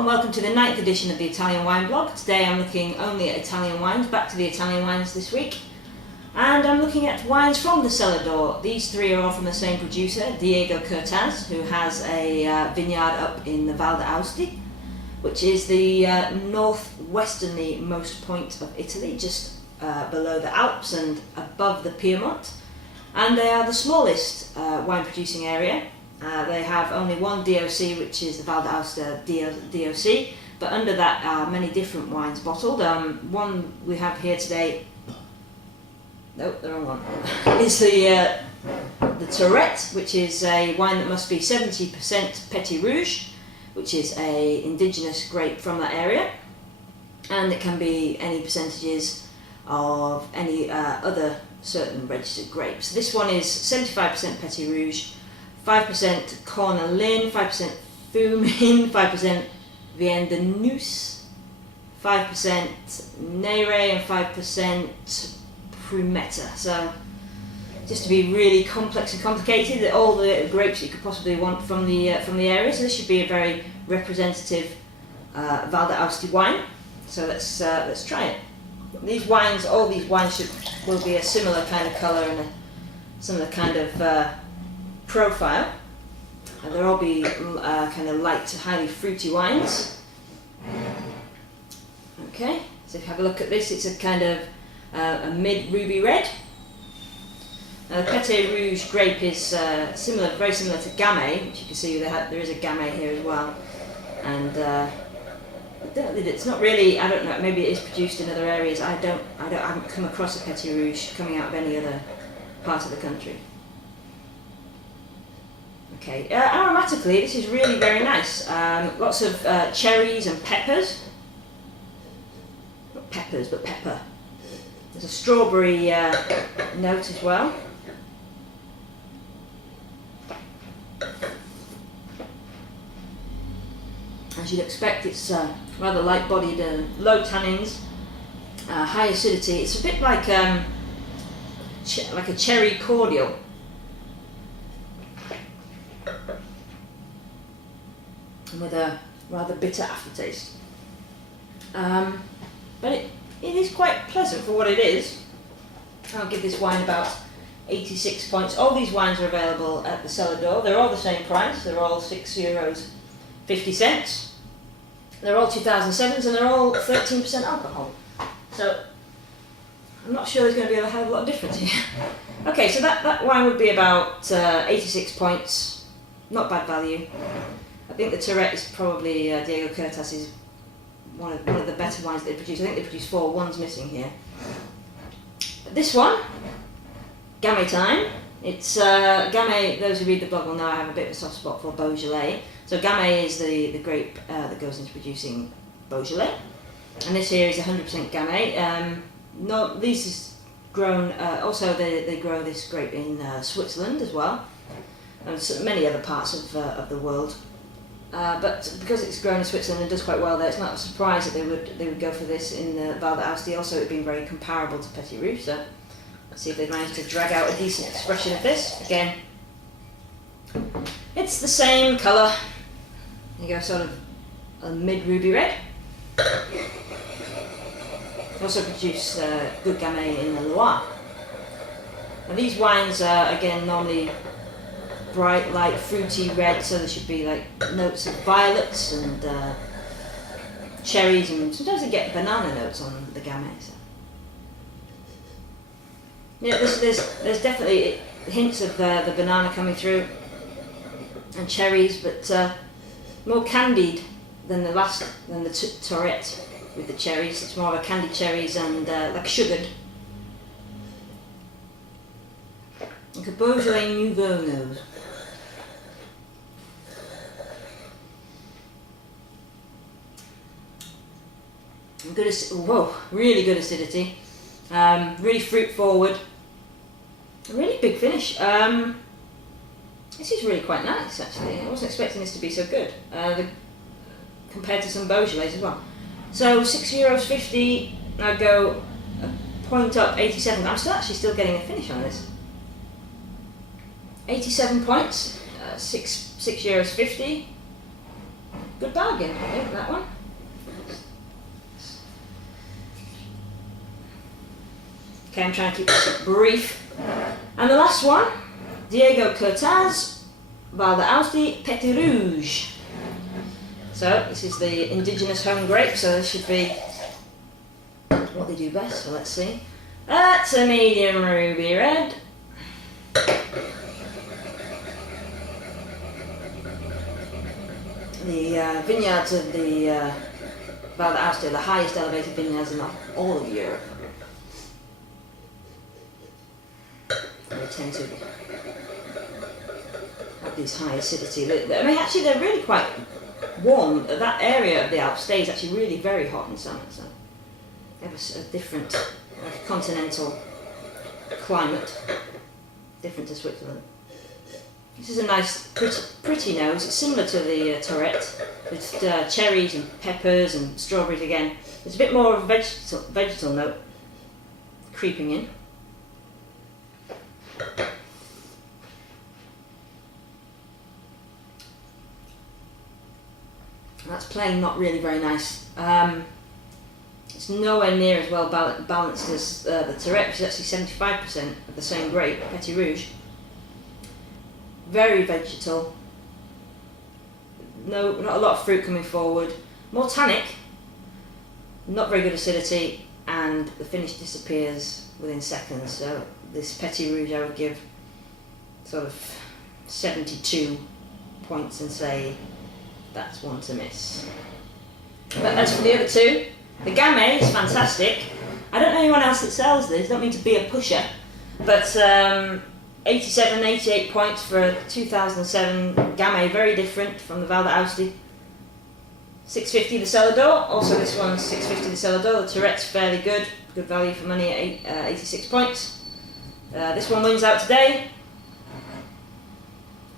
and welcome to the 9th edition of the Italian Wine Blog. Today I'm looking only at Italian wines, back to the Italian wines this week. And I'm looking at wines from the cellar door. These three are all from the same producer, Diego Curtaz, who has a vineyard up in the Val d'Aosti, which is the northwesternly most point of Italy, just below the Alps and above the Piedmont. And they are the smallest wine producing area. They have only one DOC, which is the Val d'Aosta DOC, but under that are many different wines bottled. One we have here today, nope, the wrong one, is the Tourette, which is a wine that must be 70% Petit Rouge, which is a indigenous grape from that area, and it can be any percentages of any other certain registered grapes. This one is 75% Petit Rouge, 5% Cornalin, 5% Fumin, 5% Vien de Nous, 5% Nere, and 5% Prumetta. So, just to be really complex and complicated, all the grapes you could possibly want from the area. So this should be a very representative Val d'Aosti wine. So let's try it. These wines, all these wines will be a similar kind of colour and a similar kind of profile, and they'll all be kind of light to highly fruity wines. Okay, so if you have a look at this, it's a kind of a mid-ruby red. Now the Petit Rouge grape is very similar to Gamay, which you can see there is a Gamay here as well, and it's not really, I don't know, maybe it is produced in other areas. I haven't come across a Petit Rouge coming out of any other part of the country. Okay, aromatically this is really very nice. Lots of cherries and peppers. Not peppers, but pepper. There's a strawberry note as well. As you'd expect, it's rather light-bodied and low tannins, high acidity. It's a bit like a cherry cordial. With a rather bitter aftertaste. But it is quite pleasant for what it is. I'll give this wine about 86 points. All these wines are available at the cellar door. They're all the same price. They're all €6.50. They're all 2007s and they're all 13% alcohol. So I'm not sure there's going to be a hell of a lot of difference here. Okay, so that wine would be about 86 points. Not bad value. I think the Tourette is probably Diego Curtaz is one of the better wines they produce. I think they produce 4. One's missing here. But this one, Gamay time. It's Gamay. Those who read the blog will know I have a bit of a soft spot for Beaujolais. So Gamay is the grape that goes into producing Beaujolais, and this here is 100% Gamay. This is grown. Also, they grow this grape in Switzerland as well, and so many other parts of the world. But because it's grown in Switzerland and does quite well there, it's not a surprise that they would go for this in Val d'Aosti. Also, it's been very comparable to Petit Rouge, so let's see if they've managed to drag out a decent expression of this. Again, it's the same colour. You go sort of a mid-ruby red. Also produce good Gamay in the Loire. Now these wines are again normally bright, light, fruity red, so there should be like notes of violets and cherries, and sometimes they get banana notes on the Gamay. So. Yeah, there's definitely hints of the banana coming through and cherries, but more candied than the Tourette with the cherries. It's more of a candied cherries and like sugared. Like a Beaujolais Nouveau nose. Good, really good acidity, really fruit forward, a really big finish. This is really quite nice actually. I wasn't expecting this to be so good compared to some Beaujolais as well. So €6.50, I go a point up, 87. I'm still getting a finish on this. 87 points, €6.50. good bargain, I think, that one. Okay, I'm trying to keep this brief. And the last one, Diego Curtaz, Val d'Aosti Petit Rouge. So this is the indigenous home grape, so this should be what they do best, so let's see. That's a medium ruby red. The vineyards of the Val d'Aosti are the highest elevated vineyards in all of Europe. They tend to have these high acidity. I mean, actually, they're really quite warm. That area of the Alps stays actually really very hot in summer, so they have a different continental climate, different to Switzerland. This is a nice, pretty nose. It's similar to the Tourette, with cherries and peppers and strawberries again. There's a bit more of a vegetal note creeping in. That's plain not really very nice. It's nowhere near as well balanced as the Tourette, which is actually 75% of the same grape, Petit Rouge. Very vegetal. No, not a lot of fruit coming forward. More tannic. Not very good acidity, and the finish disappears within seconds. So this Petit Rouge I would give sort of 72 points and say that's one to miss. But as for the other two, the Gamay is fantastic. I don't know anyone else that sells this, don't mean to be a pusher, but 87, 88 points for a 2007 Gamay, very different from the Val d'Aosti. 650 the cellar door, also this one's 650 the cellar door. The Tourette's fairly good value for money at 86 points. This one wins out today.